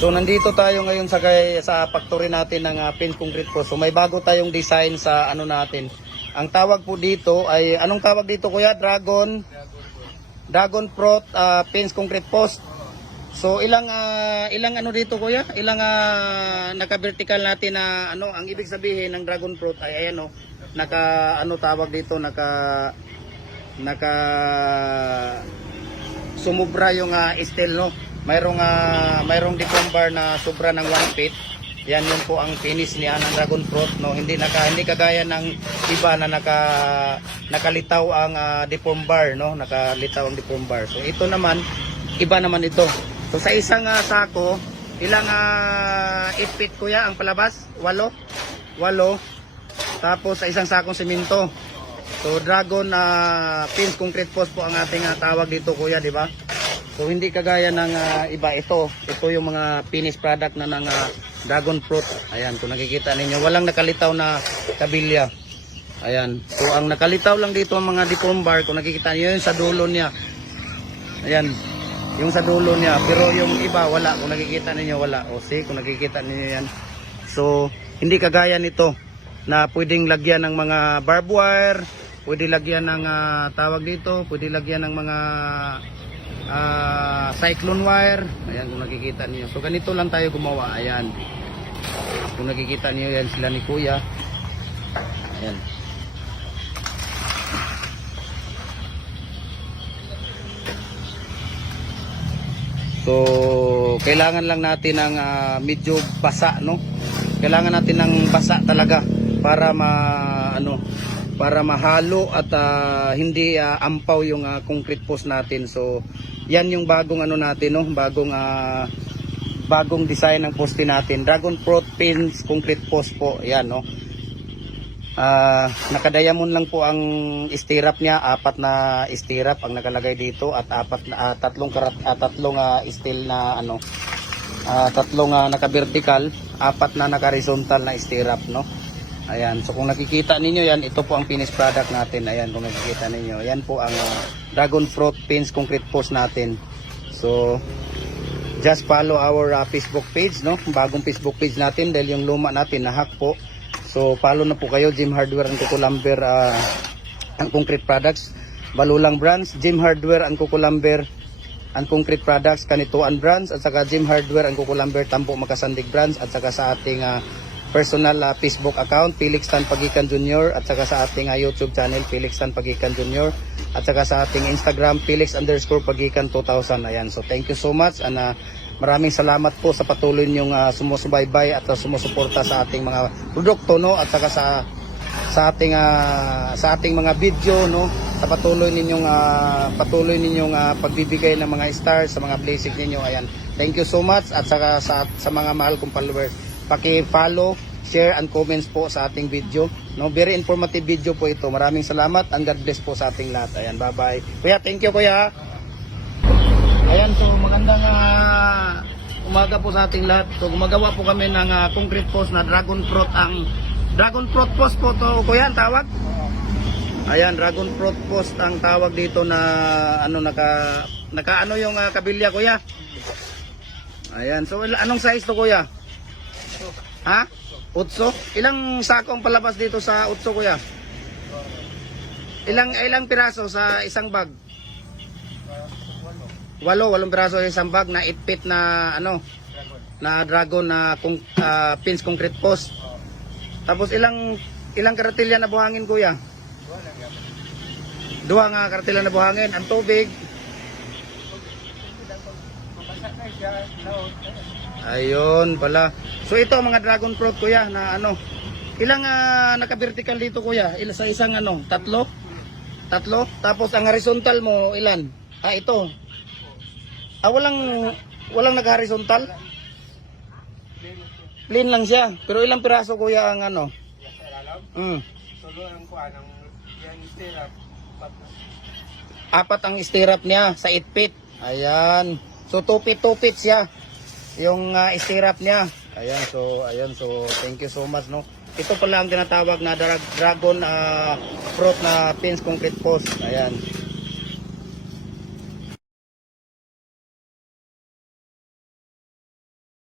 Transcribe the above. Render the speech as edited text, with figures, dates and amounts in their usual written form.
So nandito tayo ngayon sa factory natin ng pins concrete post. So may bago tayong design sa ano natin. Ang tawag po dito ay anong tawag dito kuya? Dragon Fruit pins concrete post. So ilang ano dito kuya? Ilang naka-vertical natin na ano, ang ibig sabihin ng dragon fruit ay ayan oh, naka ano tawag dito, naka sumubra yung steel no. Mayroong decombar na sobra ng 1 feet. Yan yun po ang finish niya ng dragon fruit no. Hindi kagaya ng iba na nakalitaw ang deform bar no, nakalitaw ang deform bar. So ito naman iba naman ito. So sa isang sako, ilang 8 feet kuya ang palabas? 8. Tapos sa isang sakong semento. So dragon pins concrete post po ang ating tawag dito kuya, di ba? So hindi kagaya ng iba ito yung mga finished product na ng dragon fruit. Ayan, kung nakikita ninyo, walang nakalitaw na kabilya. Ayan. So ang nakalitaw lang dito ang mga deform bar, kung nakikita niyo yung sa dulo niya. Ayan. Yung sa dulo niya, pero yung iba wala, kung nakikita ninyo wala. O see, kung nakikita ninyo yan. So hindi kagaya nito na pwedeng lagyan ng mga barbed wire, pwede lagyan ng tawag dito, pwede lagyan ng mga cyclone wire. Ayan, kung nakikita niyo. So ganito lang tayo gumawa. Ayan. Kung nakikita niyo yan sila ni kuya. Ayan. So kailangan lang natin ng medyo basa no. Kailangan natin ng basa talaga para para mahalo at hindi ampaw yung concrete post natin. So yan yung bagong ano natin no, bagong design ng poste natin. Dragon fruit pins concrete post po. Yan no. Naka-diamond lang po ang stirrup niya, 4 na stirrup ang nakalagay dito at tatlong steel na ano, tatlong naka-vertical, 4 na naka-horizontal na stirrup no. Ayan, so kung nakikita ninyo yan, ito po ang finished product natin. Ayan, kung nakikita ninyo, yan po ang dragon fruit pins concrete post natin. So just follow our Facebook page no, bagong Facebook page natin dahil yung luma natin na-hack po. So follow na po kayo, Jim Hardware and Kukulamber ang concrete products, Balulang brands, Jim Hardware and Kukulamber ang concrete products, Kanituan brands, at saka Jim Hardware and Kukulamber Tampo Makasandig brands, at saka sa ating personal Facebook account, Felix Tan Pagikan Jr., at saka sa ating YouTube channel, Felix Tan Pagikan Jr., at saka sa ating Instagram, Felix_Pagikan 2000. Ayan, so thank you so much and maraming salamat po sa patuloy niyong sumusubaybay at sumusuporta sa ating mga produkto no, at saka sa ating mga video no, sa patuloy ninyong pagbibigay ng mga stars sa mga blessings ninyo. Ayan, thank you so much, at saka sa mga mahal kong followers, paki-follow, share and comments po sa ating video no, very informative video po ito. Maraming salamat and God bless po sa ating lahat. Ayan, bye bye kuya, thank you kuya. Ayan, so magandang umaga po sa ating lahat. So gumagawa po kami ng concrete post na dragon fruit. Ang dragon fruit post po to kuya ang tawag. Ayan, dragon fruit post ang tawag dito na ano, naka ano yung kabilya kuya. Ayan, so anong size to kuya? Ha? 8? Ilang sako ang palabas dito sa 8 kuya? Ilang piraso sa isang bag? 8 piraso sa isang bag na 8 feet na ano, na dragon na pins concrete post. Tapos ilang karatilya na buhangin kuya? 2 nga karatilya na buhangin. Ang tubig? Ayun pala. So ito mga dragon fruit kuya na ano, ilang naka-vertical dito kuya? Sa isang ano, 3? Tapos ang horizontal mo ilan? Ito. Walang naka-horizontal? Plain lang siya. Pero ilang piraso kuya ang ano? Solo ang kuan ang yang stirrup. 4 ang stirrup niya sa 8 feet. Ayan. So 2 feet siya. Yung stirrup niya. Ayan, so thank you so much no. Ito pala ang tinatawag na dragon fruit na pins concrete post. Ayan.